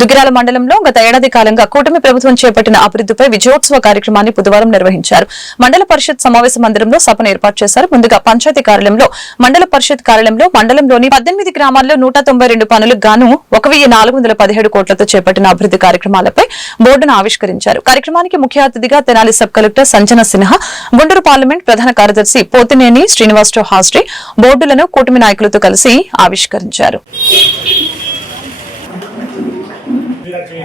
దుగ్గిరాల మండలంలో గత ఏడాది కాలంగా కూటమి ప్రభుత్వం చేపట్టిన అభివృద్దిపై విజయోత్సవ కార్యక్రమాన్ని బుధవారం నిర్వహించారు. మండల పరిషత్ సమావేశ మందిరంలో సభను ఏర్పాటు చేశారు. ముందుగా పంచాయతీ కార్యాలయంలో మండల పరిషత్ కార్యాలయంలో మండలంలోని పద్దెనిమిది గ్రామాల్లో నూట తొంభై రెండు పనులకు గాను ఒక వెయ్యి నాలుగు వందల పదిహేడు కోట్లతో చేపట్టిన అభివృద్ది కార్యక్రమాలపై బోర్డును ఆవిష్కరించారు. కార్యక్రమానికి ముఖ్య అతిథిగా Tenali sub collector Sanjana Sinha Guntur parliament ప్రధాన కార్యదర్శి పోతినేని శ్రీనివాసరావు హాస్ట్రీ బోర్డులను కూటమి నాయకులతో కలిసి ఆవిష్కరించారు.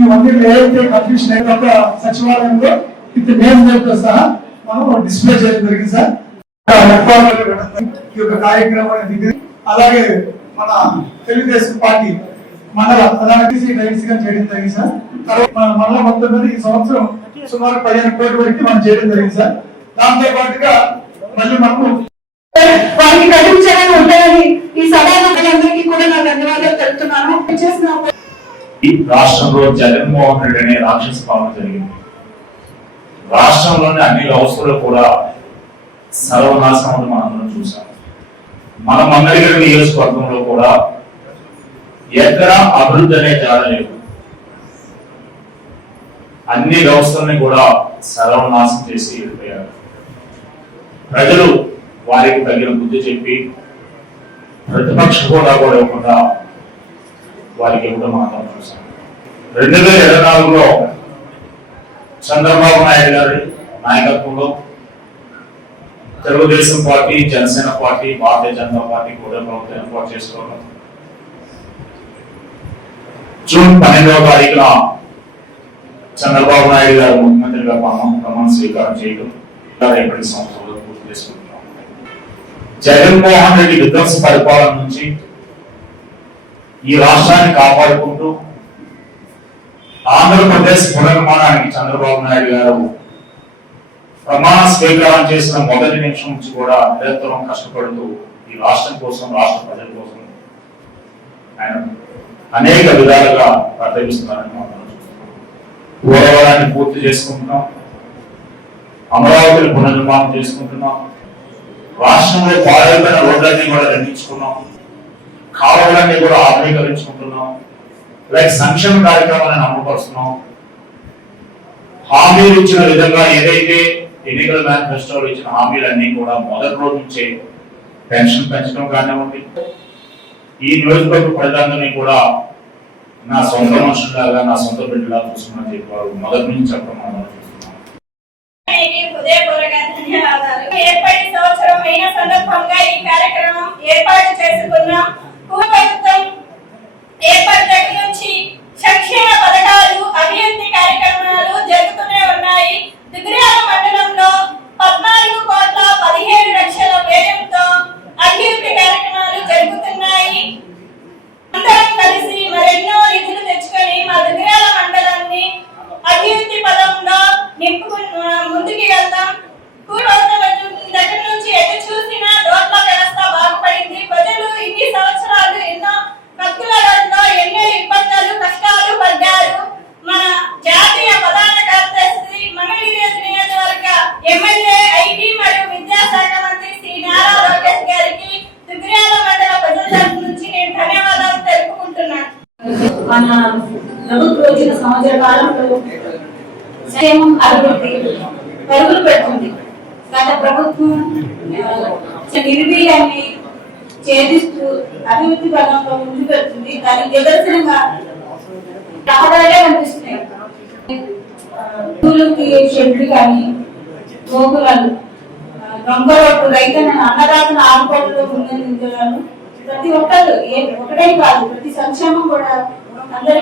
examination లేకపోతే ఈ ఏదైతే కన్ఫ్యూషన్ అయిన సచివాలయంలో విత్ నేమ్తో సహా మనం డిస్ప్లే చేయడం జరిగింది సార్. ఈ యొక్క కార్యక్రమం అనేది అలాగే మన తెలుగుదేశం పార్టీ మండల ప్రధాన టీసీ గా చేయడం జరిగింది సార్. తర్వాత మన మండలం మొత్తం మీద ఈ సంవత్సరం సుమారు పదిహేను కోట్ల వరకు మనం చేయడం జరిగింది సార్. దాంతో పాటుగా మళ్ళీ మనము వారికి కఠినంగా ఉంటాయని ఈ సభాముఖులందరికీ కూడా నా ధన్యవాదాలు తెలుపుతున్నాను. చేసిన ఈ రాష్ట్రంలో జగన్మోహన్ రెడ్డి అనే రాక్షస పాలన జరిగింది. రాష్ట్రంలోని అన్ని వ్యవస్థలు కూడా సర్వనాశనం అని మనం చూసాం మన మంగళగిరి నియోజకవర్గంలో కూడా ఎక్కడ అభివృద్ధి అనే జరగలేదు అన్ని వ్యవస్థల్ని కూడా సర్వనాశనం చేసి వెళ్ళిపోయారు. ప్రజలు వారికి తగిన బుద్ధి చెప్పి ప్రతిపక్ష హోదా కూడా ఇవ్వకుండా వారికి ఇవ్వడం మాత్రం చూసాం రెండు వేల ఇరవై నాలుగులో చంద్రబాబు నాయుడు గారి నాయకత్వంలో Telugu Desam party Janasena party Bharatiya Janata party కూడా ప్రభుత్వం ఏర్పాటు చేసుకోవడం. జూన్ పన్నెండవ తారీఖున చంద్రబాబు నాయుడు గారు ముఖ్యమంత్రిగా ప్రమాణ ప్రమాణ స్వీకారం చేయడం ఇలా రేపటి సంవత్సరంలో పూర్తి చేసుకుంటున్నాం. జగన్మోహన్ రెడ్డి విధ్వంస పరిపాలన నుంచి ఈ రాష్ట్రాన్ని కాపాడుకుంటూ ఆంధ్రప్రదేశ్ పునర్మాణానికి చంద్రబాబు నాయుడు గారు ప్రమాణ స్వీకారం చేసిన మొదటి నిమిషం నుంచి కూడా నిరంతరం కష్టపడుతూ ఈ రాష్ట్రం కోసం రాష్ట్ర ప్రజల కోసం ఆయన అనేక విధాలుగా ప్రకటిస్తున్నారని మనం పోలవరాన్ని పూర్తి చేసుకుంటున్నాం. అమరావతిని పునర్నిర్మాణం చేసుకుంటున్నాం. రాష్ట్రంలో పాడైపోయిన రోడ్లన్నీ కూడా నిర్మించుకున్నాం. కావాలని కూడా ఆధునీకరించుకుంటున్నాం. లైక్ సంక్షేమ కార్యక్రమాలను అమలుపరుస్తున్నాం హామీలు ఇచ్చిన విధంగా ఏదైతే ఎన్నికల మేనిఫెస్టోలో ఇచ్చిన హామీలన్నీ కూడా మొదటి రోజు నుంచే పెన్షన్ పెంచడం కానివ్వండి ఈ నియోజకవర్గ ప్రజలందరినీ కూడా నా సొంత మనుషులాగా నా సొంత బిడ్డలా చూసుకున్నా చెప్పారు మొదటి నుంచి చెప్పడం మనం చూస్తున్నాం. సందర్భంగా ఈ కార్యక్రమం ఏర్పాటు చేసుకున్నాం. మన ప్రభుత్వం వచ్చిన సంవత్సర కాలంలో క్షేమం అభివృద్ధి పరుగులు పెడుతుంది. గత ప్రభుత్వం ఆ, నిర్వీర్యాన్ని ఛేదిస్తూ అభివృద్ధి పరంగా ముందు పెడుతుంది. దానికి నిదర్శనంగా రహదారులే కనిపిస్తున్నాయి. ఆ, షెడ్లు కానీ గోకులాలు దొంగ రోడ్డు రైతన్న అన్నదాతను ఆడుకోవడంలో ప్రతి ఒక్కరు ఏ ఒకటే కాదు ప్రతి సంక్షేమం కూడా అందరి